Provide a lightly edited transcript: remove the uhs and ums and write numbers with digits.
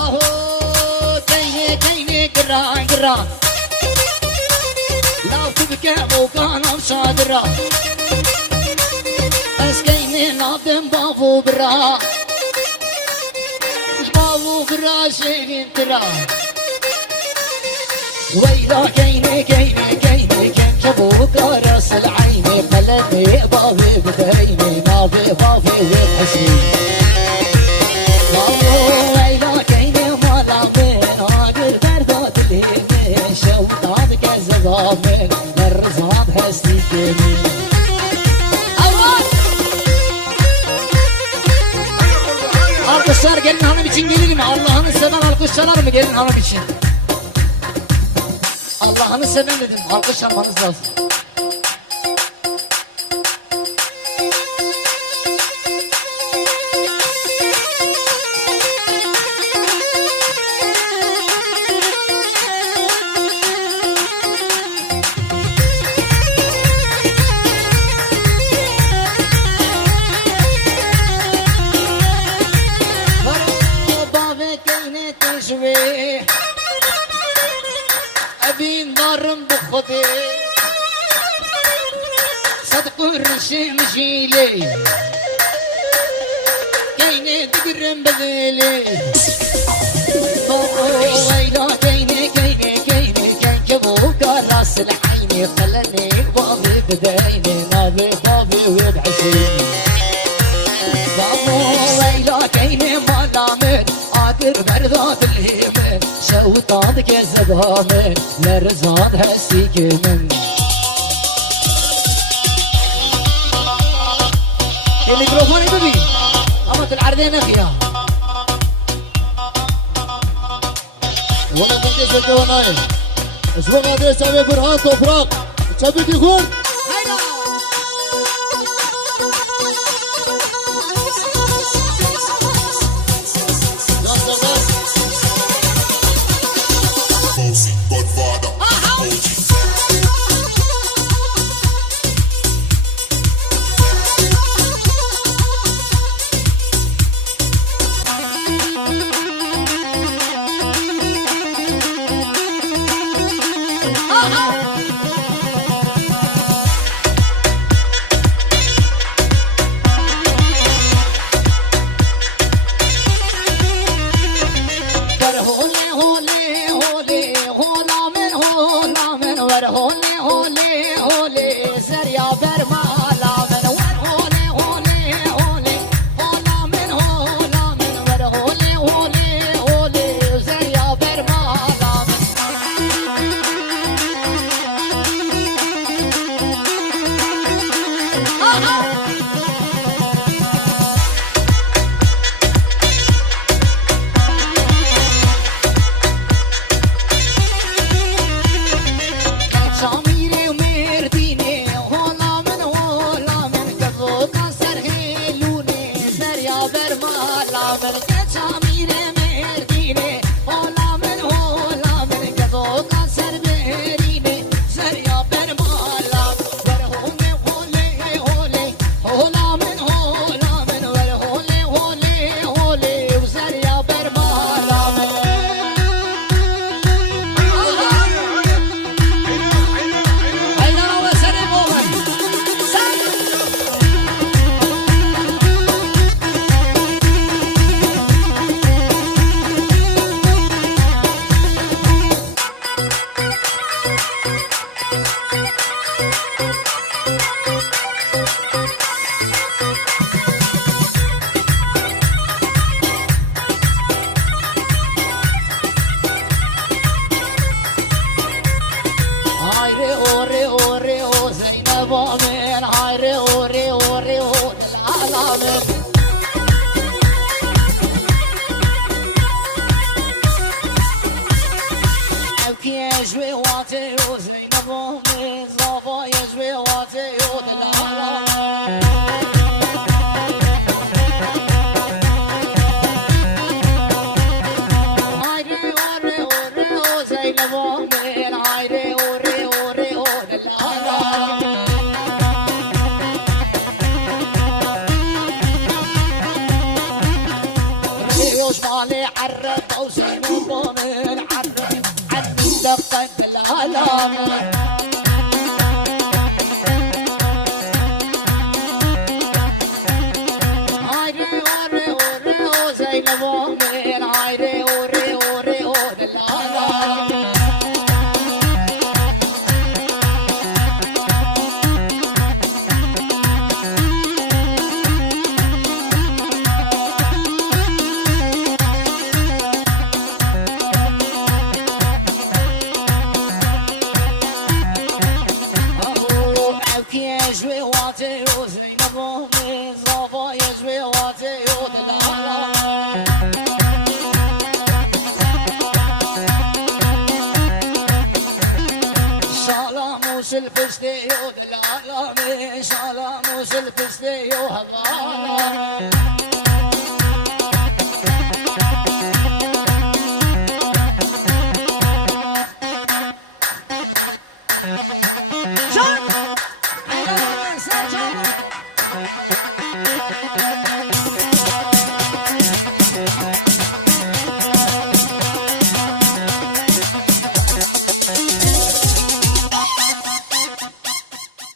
اهو كيني كيني قران قران لا تبكي وكان صادرة بس كيني نادم بابو برا بابو برا شيء ترى ويلا كيني كيني كيني كين جابوك راس العين قلبي بابي بديني نابي بابي وحسين بابو ويلا كيني ما لامين هاجر بردات الهيمين شوطات كزغامين مرزات هستي كمين Alkışlar gelin hanım için gelirim. Allah'ını seven alkışlar mı gelin hanım için? Allah'ını seven dedim. Alkış yapmanız lazım. أبين ضارم بخطي صدق الرشي مشيلي كيني تقرم بذيلي ويلا كيني كيني كيني كين جابوك راس الحيني خلني بابي بديني نابي بابي وبعسيني بابو ويلا كيني ما نامن عاقر مرضات الهيمن شوطات كزغامن مرزات هسي كمن الميكروفون يبي اما العرضين اخيا وانا كنت سكوناي اسبوع غادي سامي برهان توفراق تشبك يكون وش مالي عرب وزين وضامن عرب عني دقة الآلام زينبومين عايري وري وري ود الآلام أبكي يجوي واتي وزينبومين صافا يجوي واتي ود الآلام شالاموس الفستيو دلالامي شالاموس الفستيو هالغالام جان